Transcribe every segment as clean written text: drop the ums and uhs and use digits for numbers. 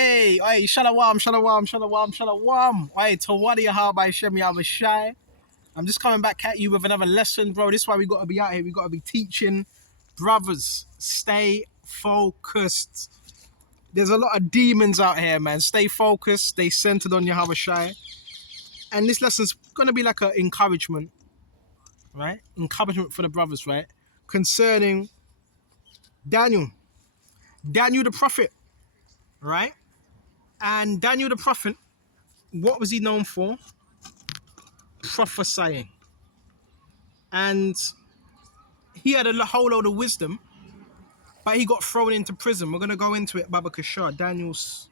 Hey, shalom, shalom, shalom, shalom. Hey, Tawadi Yahabai Shem Yahweh. I'm just coming back at you with another lesson, bro. This is why we got to be out here. We got to be teaching. Brothers, stay focused. There's a lot of demons out here, man. Stay focused, stay centered on Yahweh Shai. And this lesson's going to be like an encouragement, right? Encouragement for the brothers, right? Concerning Daniel the prophet, right? And Daniel the prophet, what was he known for? Prophesying. And he had a whole load of wisdom, but he got thrown into prison. We're going to go into it, Baba Kashar, Daniel's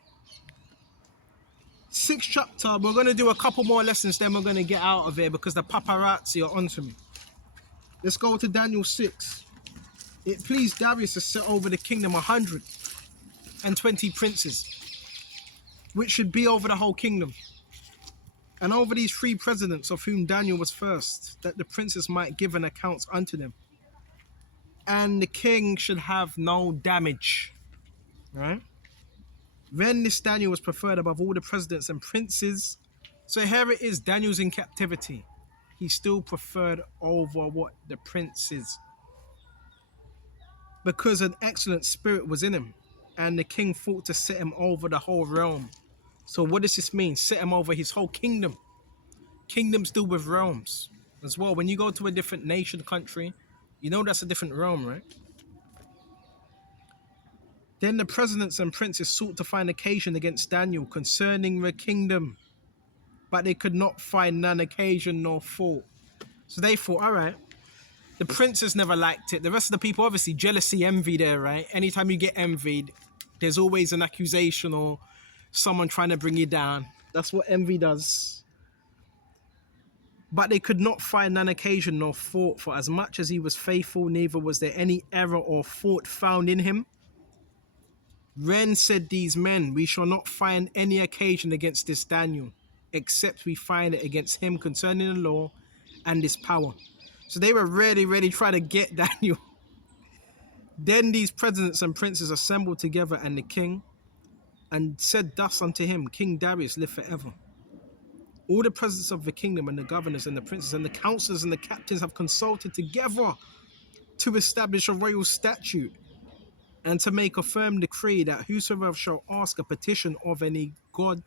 6th chapter. We're going to do a couple more lessons, then we're going to get out of here because the paparazzi are onto me. Let's go to Daniel 6. It pleased Darius to set over the kingdom 120 princes, which should be over the whole kingdom, and over these 3 presidents, of whom Daniel was first, that the princes might give an account unto them. And the king should have no damage. Right? Then this Daniel was preferred above all the presidents and princes. So here it is, Daniel's in captivity. He's still preferred over what? The princes. Because an excellent spirit was in him, and the king thought to set him over the whole realm. So what does this mean? Set him over his whole kingdom. Kingdoms deal with realms as well. When you go to a different nation, country, you know that's a different realm, right? Then the presidents and princes sought to find occasion against Daniel concerning the kingdom, but they could not find none occasion nor fault. So they thought, all right, the princes never liked it. The rest of the people, obviously, jealousy, envy there, right? Anytime you get envied, there's always an accusation or someone trying to bring you down. That's what envy does. But they could not find none occasion nor fault, for as much as he was faithful, neither was there any error or fault found in him. Then said these men, we shall not find any occasion against this Daniel, except we find it against him concerning the law and his power. So they were ready trying to get Daniel. Then these presidents and princes assembled together, and the king, and said thus unto him, King Darius, live forever. All the presidents of the kingdom and the governors and the princes and the counselors and the captains have consulted together to establish a royal statute and to make a firm decree that whosoever shall ask a petition of any god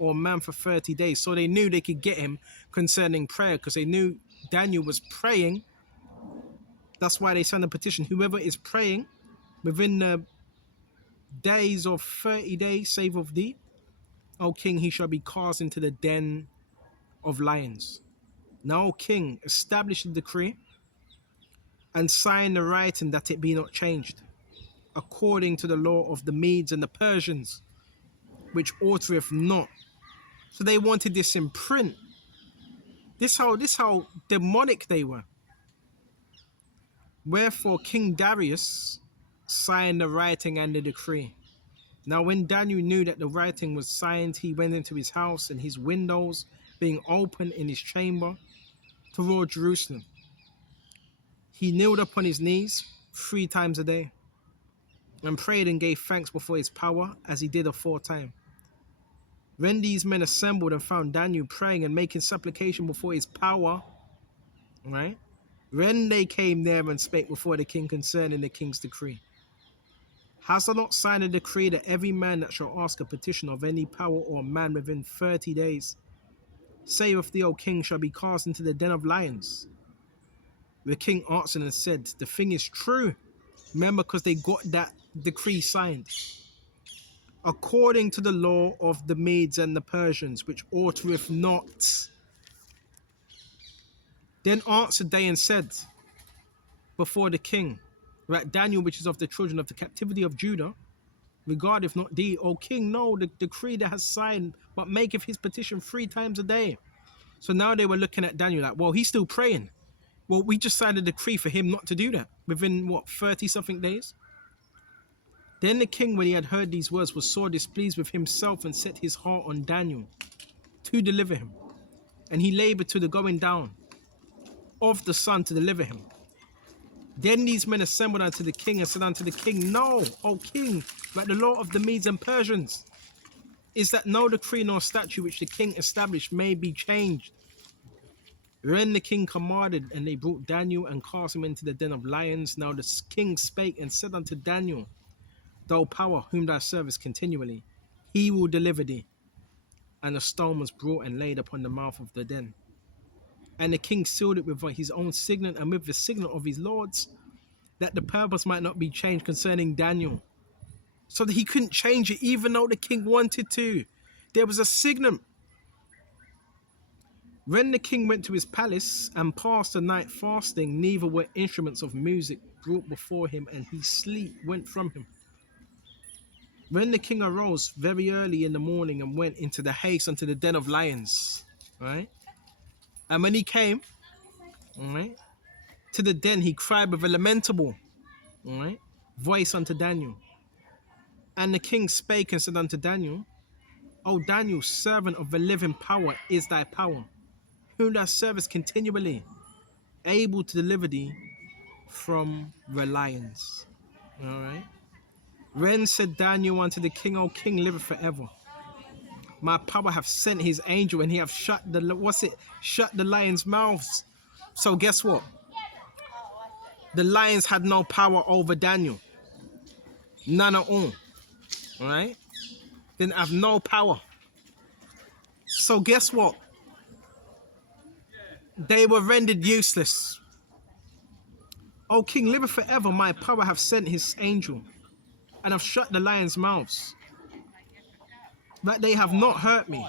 or man for 30 days. So they knew they could get him concerning prayer, because they knew Daniel was praying. That's why they sent a petition. Whoever is praying within the days of 30 days, save of thee, O king, he shall be cast into the den of lions. Now, O king, establish the decree and sign the writing that it be not changed, according to the law of the Medes and the Persians, which altereth not. So they wanted this in print. This how demonic they were. Wherefore King Darius signed the writing and the decree. Now when Daniel knew that the writing was signed, he went into his house, and his windows being open in his chamber toward Jerusalem, he kneeled upon his knees 3 times a day, and prayed and gave thanks before his power, as he did aforetime. When these men assembled and found Daniel praying and making supplication before his power, right? When they came there and spake before the king concerning the king's decree. Hast thou not signed a decree that every man that shall ask a petition of any power or man within 30 days, saith the O king, shall be cast into the den of lions? The king answered and said, the thing is true. Remember, because they got that decree signed. According to the law of the Medes and the Persians, which altereth not. Then answered they and said before the king, right, Daniel, which is of the children of the captivity of Judah, regardeth not thee, O king, no, the decree that has signed, but maketh his petition 3 times a day. So now they were looking at Daniel like, well, he's still praying. Well, we just signed a decree for him not to do that within, 30-something days? Then the king, when he had heard these words, was sore displeased with himself, and set his heart on Daniel to deliver him. And he labored to the going down of the sun to deliver him. Then these men assembled unto the king and said unto the king, no, O king, like the law of the Medes and Persians, is that no decree nor statute which the king established may be changed. Then the king commanded, and they brought Daniel and cast him into the den of lions. Now the king spake and said unto Daniel, Thou power, whom thou servest continually, he will deliver thee. And a stone was brought and laid upon the mouth of the den. And the king sealed it with his own signet and with the signet of his lords, that the purpose might not be changed concerning Daniel. So that he couldn't change it, even though the king wanted to. There was a signet. When the king went to his palace and passed the night fasting, neither were instruments of music brought before him, and his sleep went from him. When the king arose very early in the morning and went into the haste unto the den of lions, right? And when he came, all right, to the den, he cried with a lamentable, all right, voice unto Daniel. And the king spake and said unto Daniel, O Daniel, servant of the living power is thy power, whom thou servest continually, able to deliver thee from the lions. All right. Then said Daniel unto the king, O king, liveth forever. My power hath sent his angel, and he hath shut the lions' mouths. So guess what? The lions had no power over Daniel. None at all. All right? Didn't have no power. So guess what? They were rendered useless. O king, liveth forever. My power hath sent his angel, and have shut the lions' mouths, that they have not hurt me.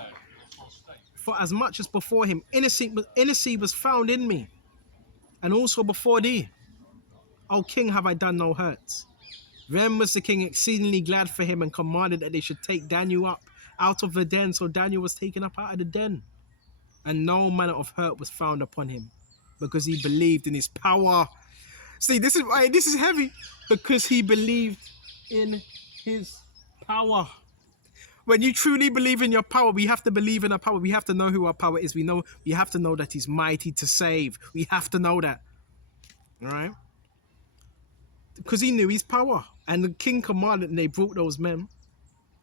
For as much as before him, innocency was found in me, and also before thee, O king, have I done no hurt. Then was the king exceedingly glad for him, and commanded that they should take Daniel up out of the den. So Daniel was taken up out of the den, and no manner of hurt was found upon him, because he believed in his power. See, this is heavy, because he believed in his power. When you truly believe in your power, we have to believe in our power. We have to know who our power is. We have to know that he's mighty to save. We have to know that. All right? Because he knew his power. And the king commanded, and they brought those men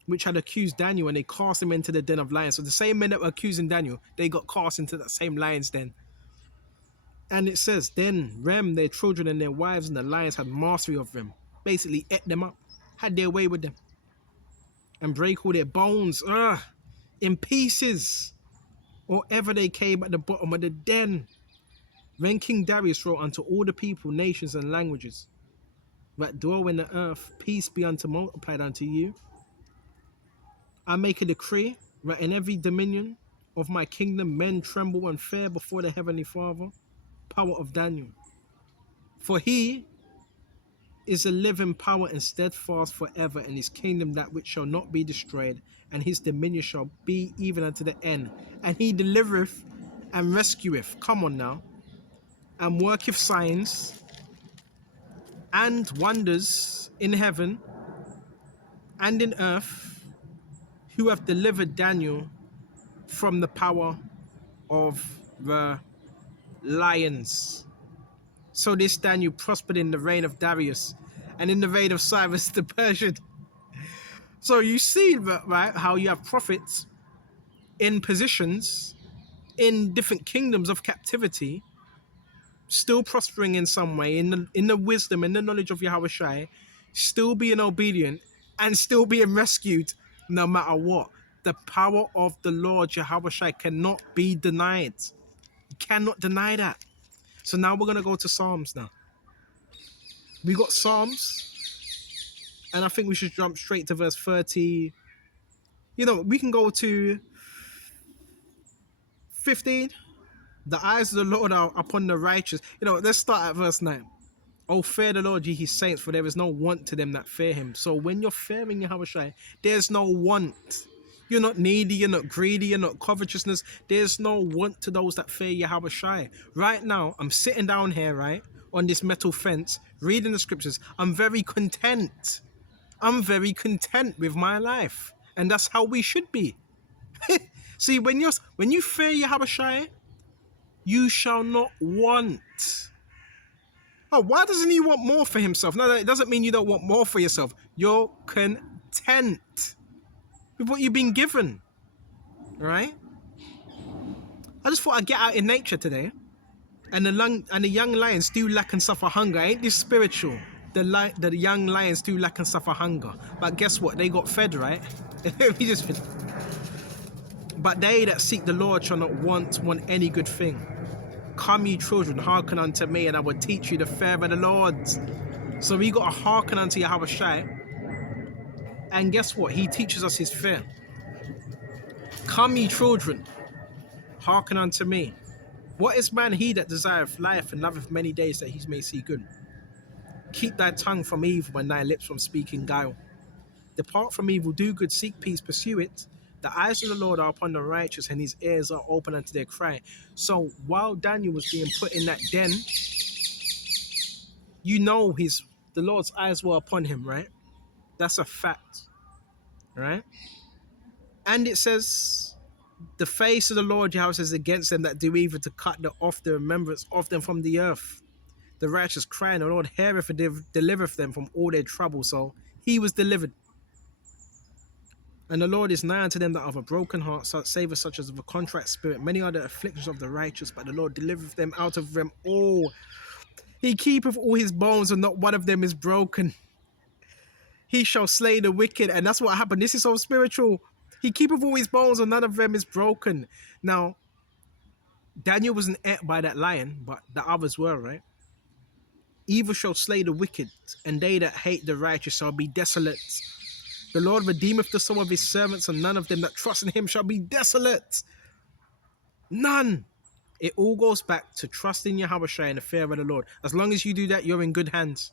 which had accused Daniel, and they cast him into the den of lions. So the same men that were accusing Daniel, they got cast into that same lion's den. And it says, then them, their children and their wives, and the lions had mastery of them. Basically ate them up, had their way with them, and break all their bones in pieces, or ever they came at the bottom of the den. Then King Darius wrote unto all the people, nations, and languages that dwell in the earth, peace be multiplied unto you. I make a decree that in every dominion of my kingdom men tremble and fear before the heavenly Father, power of Daniel. For he is a living power and steadfast forever, in his kingdom that which shall not be destroyed, and his dominion shall be even unto the end. And he delivereth and rescueth, come on now, and worketh signs and wonders in heaven and in earth, who have delivered Daniel from the power of the lions. So this Daniel prospered in the reign of Darius and in the reign of Cyrus the Persian. So you see, right, how you have prophets in positions in different kingdoms of captivity, still prospering in some way, in the wisdom and the knowledge of Yahushua, still being obedient and still being rescued no matter what. The power of the Lord Yahushua cannot be denied. You cannot deny that. So now we're going to go to Psalms now. We got Psalms, and I think we should jump straight to verse 30. You know, we can go to 15. The eyes of the Lord are upon the righteous. You know, let's start at verse 9. Oh, fear the Lord, ye his saints, for there is no want to them that fear him. So when you're fearing Yahushua, there's no want. You're not needy, you're not greedy, you're not covetousness. There's no want to those that fear Yahushua. Right now, I'm sitting down here, right, on this metal fence, reading the scriptures. I'm very content. I'm very content with my life. And that's how we should be. See, when you fear Yahushua, you shall not want. Oh, why doesn't he want more for himself? No, it doesn't mean you don't want more for yourself. You're content. with what you've been given, right? I just thought I'd get out in nature today. And the young lions do lack and suffer hunger. Ain't this spiritual? The young lions do lack and suffer hunger. But guess what? They got fed, right? But they that seek the Lord shall not want any good thing. Come, ye children, hearken unto me, and I will teach you the fear of the Lord. So we got to hearken unto Yahweh Shai. And guess what? He teaches us his fear. Come, ye children, hearken unto me. What is man he that desireth life and loveth many days that he may see good? Keep thy tongue from evil and thy lips from speaking guile. Depart from evil, do good, seek peace, pursue it. The eyes of the Lord are upon the righteous, and his ears are open unto their cry. So while Daniel was being put in that den, you know the Lord's eyes were upon him, right? That's a fact, right? And it says, the face of the Lord Yahweh says against them that do evil, to cut off the remembrance of them from the earth. The righteous cry, and the Lord heareth and delivereth them from all their trouble. So he was delivered. And the Lord is nigh unto them that have a broken heart, saveth such as of a contrite spirit. Many are the afflictions of the righteous, but the Lord delivereth them out of them all. He keepeth all his bones, and not one of them is broken. He shall slay the wicked, and that's what happened. This is so spiritual. He keepeth all his bones, and none of them is broken. Now, Daniel wasn't ate by that lion, but the others were, right? Evil shall slay the wicked, and they that hate the righteous shall be desolate. The Lord redeemeth the soul of his servants, and none of them that trust in him shall be desolate. None. It all goes back to trusting Yahweh Shai and the fear of the Lord. As long as you do that, you're in good hands.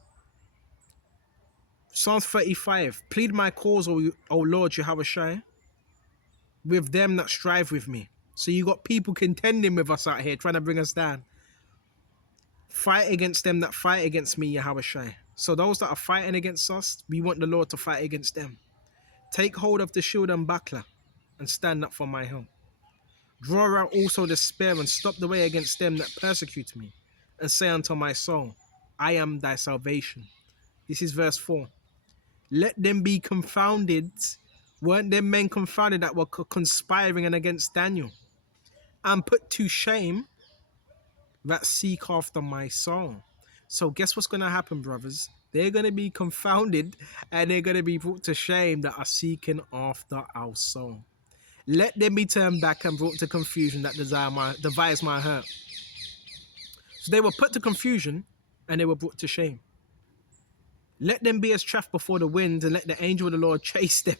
Psalms 35. Plead my cause, O Lord Yahweh Shai, with them that strive with me. So you got people contending with us out here, trying to bring us down. Fight against them that fight against me, Yahweh Shai. So those that are fighting against us, we want the Lord to fight against them. Take hold of the shield and buckler, and stand up for my help. Draw out also the spear, and stop the way against them that persecute me, and say unto my soul, I am thy salvation. This is verse 4. Let them be confounded. Weren't them men confounded that were conspiring against Daniel? And put to shame that seek after my soul. So guess what's going to happen, brothers? They're going to be confounded, and they're going to be put to shame that are seeking after our soul. Let them be turned back and brought to confusion that devise my hurt. So they were put to confusion, and they were brought to shame. Let them be as chaff before the wind, and let the angel of the Lord chase them.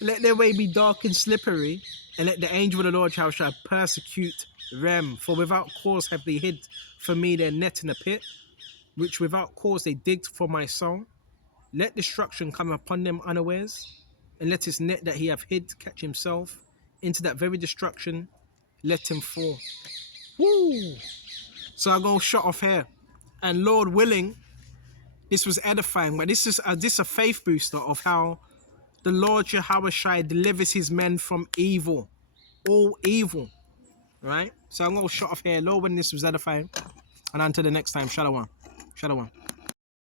Let their way be dark and slippery, and let the angel of the Lord shall persecute them. For without cause have they hid for me their net in a pit, which without cause they digged for my soul. Let destruction come upon them unawares, and let his net that he hath hid catch himself. Into that very destruction let him fall. Woo! So I'm going to shut off here. And Lord willing, this was edifying, but this is a faith booster of how the Lord Yahweh Shai delivers his men from evil. All evil. Right? So I'm going to shut off here. Lord willing, this was edifying. And until the next time, Shalom. Shalom.